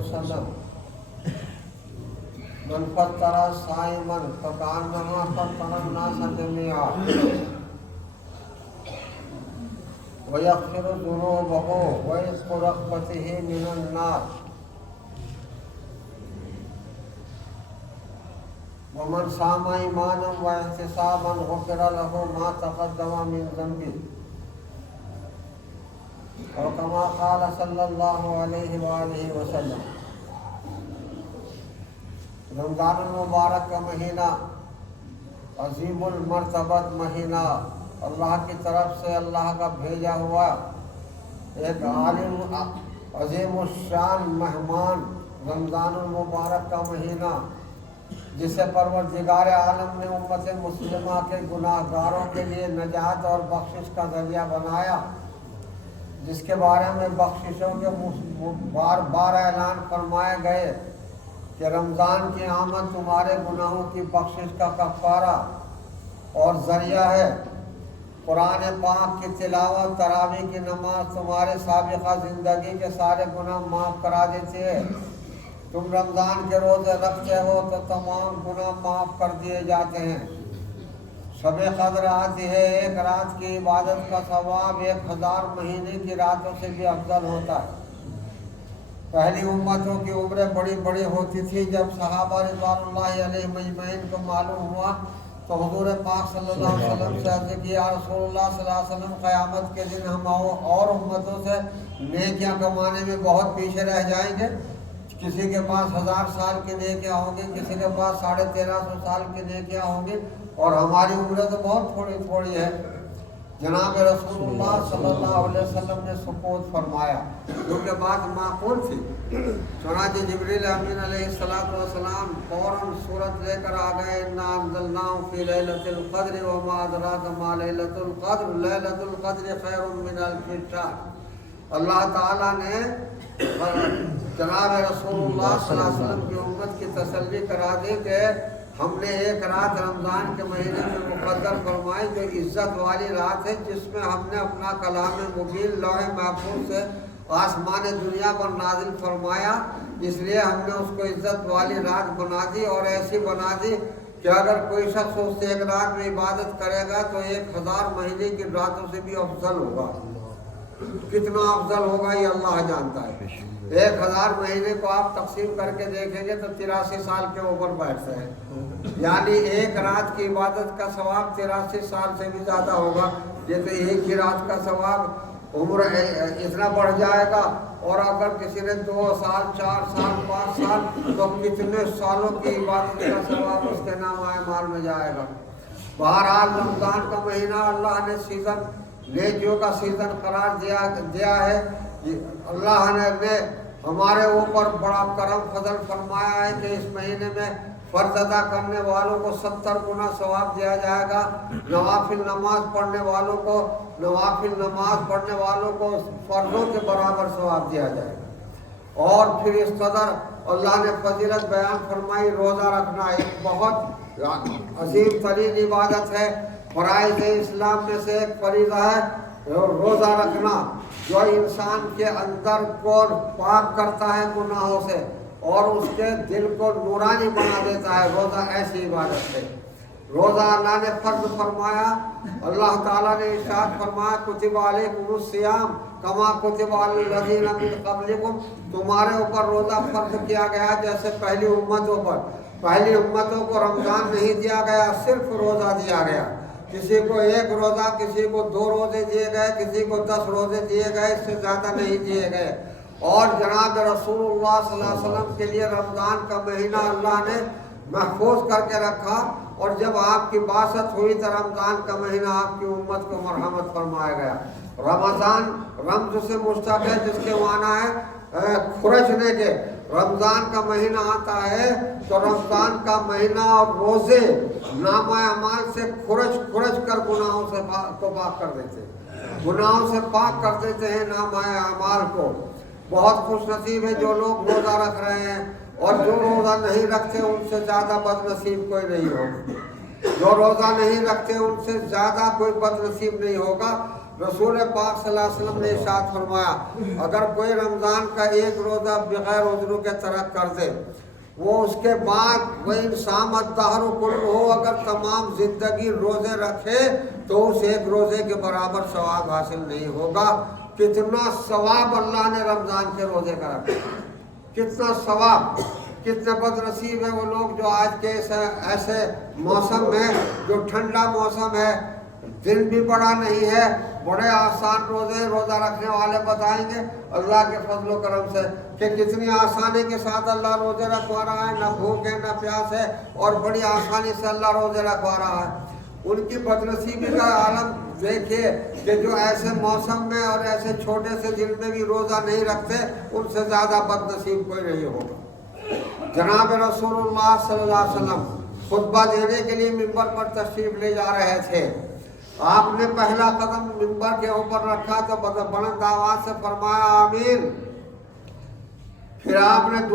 وسلم من فطر صائما فكأنما فطر الناس جميعا ويغفر ذنوبه ويذكر رغبته من النار ومن صام ایمانا واحتسابا غفر له ما تقدم من ذنبه اور کما قال صلی اللہ علیہ وآلہ وسلم۔ رمضان المبارک کا مہینہ عظیم المرتبت مہینہ، اللہ کی طرف سے اللہ کا بھیجا ہوا ایک عالم عظیم الشان مہمان رمضان المبارک کا مہینہ، جسے پروردگار عالم نے امت مسلمہ کے گناہ گاروں کے لیے نجات اور بخشش کا ذریعہ بنایا، جس کے بارے میں بخششوں کے بار بار اعلان فرمائے گئے کہ رمضان کی آمد تمہارے گناہوں کی بخشش کا کفارہ اور ذریعہ ہے۔ قرآن پاک کی تلاوت، تراویح کی نماز تمہارے سابقہ زندگی کے سارے گناہ معاف کرا دیتی ہے۔ تم رمضان کے روزے رکھتے ہو تو تمام گناہ معاف کر دیے جاتے ہیں۔ شب قدر آتی ہے، ایک رات کی عبادت کا ثواب 1000 مہینے کی راتوں سے بھی افضل ہوتا ہے۔ پہلی امتوں کی عمریں بڑی بڑی ہوتی تھی۔ جب صحابہ رضوان اللہ علیہ مجمعین کو معلوم ہوا تو حضور پاک صلی اللہ علیہ وسلم سے عرض کی، یا رسول اللہ صلی اللہ علیہ وسلم، قیامت کے دن ہم اور امتوں سے نیکیاں کمانے میں بہت پیچھے رہ جائیں گے۔ کسی کے پاس 1000 سال کی نیکیاں ہوں گی، کسی کے پاس 1350 سال کی نیکیاں ہوں گی، اور ہماری عمریں تو بہت تھوڑی ہے۔ جناب رسول اللہ صلی اللہ علیہ وسلم نے سکوت فرمایا، کیونکہ بات معقول تھی۔ چنانچہ جبریل امین علیہ السلام فوراً سورت لے کر آ گئے، انا انزلناہ فی لیلۃ القدر وما ادراک ما لیلۃ القدر لیلۃ القدر خیر من الف شہر۔ اللہ تعالیٰ نے جناب رسول اللہ صلی اللہ علیہ وسلم کی امت کی تسلی کرا دی کہ ہم نے ایک رات رمضان کے مہینے میں مقدر فرمائی جو عزت والی رات ہے، جس میں ہم نے اپنا کلام مبین لوح محفوظ سے آسمان دنیا پر نازل فرمایا۔ اس لیے ہم نے اس کو عزت والی رات بنا دی، اور ایسی بنا دی کہ اگر کوئی شخص اس سے ایک رات میں عبادت کرے گا تو 1000 مہینے کی راتوں سے بھی افضل ہوگا۔ کتنا افضل ہوگا یہ اللہ جانتا ہے۔ 1000 مہینے کو آپ تقسیم کر کے دیکھیں گے تو 83 سال کے اوپر بیٹھتے ہیں، یعنی ایک رات کی عبادت کا ثواب 83 سال سے بھی زیادہ ہوگا۔ یہ تو ایک ہی رات کا ثواب عمر اتنا بڑھ جائے گا، اور اگر کسی نے 2 سال 4 سال 5 سال تو کتنے سالوں کی عبادت کا ثواب اس کے نام اعمال میں جائے گا۔ بہرحال رمضان کا مہینہ اللہ نے سیزن نیکیوں کا سیزن قرار دیا ہے۔ اللہ نے ہمارے اوپر بڑا کرم فضل فرمایا ہے کہ اس مہینے میں فرض ادا کرنے والوں کو 70 گنا ثواب دیا جائے گا، نوافل نماز پڑھنے والوں کو فرضوں کے برابر ثواب دیا جائے گا۔ اور پھر اس قدر اللہ نے فضیلت بیان فرمائی، روزہ رکھنا ایک بہت عظیم ترین عبادت ہے۔ فرائض اسلام میں سے ایک فریضہ ہے روزہ رکھنا، جو انسان کے اندر کو پاک کرتا ہے گناہوں سے اور اس کے دل کو نورانی بنا دیتا ہے۔ روزہ ایسی عبادت ہے۔ روزہ اللہ نے فرض فرمایا، اللہ تعالیٰ نے ارشاد فرمایا، کتب علیکم الصیام کما کتب علی الذین من قبلکم، تمہارے اوپر روزہ فرض کیا گیا جیسے پہلی امتوں پر۔ پہلی امتوں کو رمضان نہیں دیا گیا، صرف روزہ دیا گیا۔ کسی کو 1 روزہ، کسی کو 2 روزے دیے گئے، کسی کو 10 روزے دیے گئے، اس سے زیادہ نہیں دیے گئے۔ اور جناب رسول اللہ صلی اللہ علیہ وسلم کے لیے رمضان کا مہینہ اللہ نے محفوظ کر کے رکھا، اور جب آپ کی بعثت ہوئی تو رمضان کا مہینہ آپ کی امت کو مرحمت فرمایا گیا۔ رمضان رمز سے مشتق ہے، جس کے معنی ہے کھرچنے کے۔ رمضان کا مہینہ آتا ہے تو رمضان کا مہینہ اور روزے نامہ اعمال سے کھرچ کر گناہوں سے کو پاک کر دیتے ہیں، گناہوں سے پاک کر دیتے ہیں نامہ اعمال کو۔ بہت خوش نصیب ہے جو لوگ روزہ رکھ رہے ہیں، اور جو روزہ نہیں رکھتے ان سے زیادہ بد نصیب کوئی نہیں ہوگا۔ جو روزہ نہیں رکھتے ان سے زیادہ کوئی بد نصیب نہیں ہوگا۔ رسول پاک صلی اللہ علیہ وسلم نے ارشاد فرمایا اگر کوئی رمضان کا ایک روزہ بغیر عذر کے ترک کر دے وہ اس کے بعد وہ انسان الدہر کلہ ہو اگر تمام زندگی روزے رکھے تو اس ایک روزے کے برابر ثواب حاصل نہیں ہوگا۔ کتنا ثواب اللہ نے رمضان کے روزے کا رکھا، کتنا ثواب۔ کتنے بد نصیب ہیں وہ لوگ جو آج کے ایسے موسم میں، جو ٹھنڈا موسم ہے، دن بھی بڑا نہیں ہے، بڑے آسان روزہ رکھنے والے بتائیں گے اللہ کے فضل و کرم سے کہ کتنی آسانی کے ساتھ اللہ روزے رکھوا رہا ہے، نہ بھوک ہے نہ پیاس ہے، اور بڑی آسانی سے اللہ روزے رکھوا رہا ہے۔ ان کی بد نصیبی کا عالم دیکھیے کہ جو ایسے موسم میں اور ایسے چھوٹے سے دن میں بھی روزہ نہیں رکھتے، ان سے زیادہ بد نصیب کوئی نہیں ہوگا۔ جناب رسول اللہ صلی اللہ علیہ وسلم خطبہ دینے کے لیے ممبر پر تشریف لے جا رہے تھے۔ آپ نے پہلا قدم ممبر کے اوپر رکھا تو بلند آواز سے فرمایا آمین۔ پھر آپ نے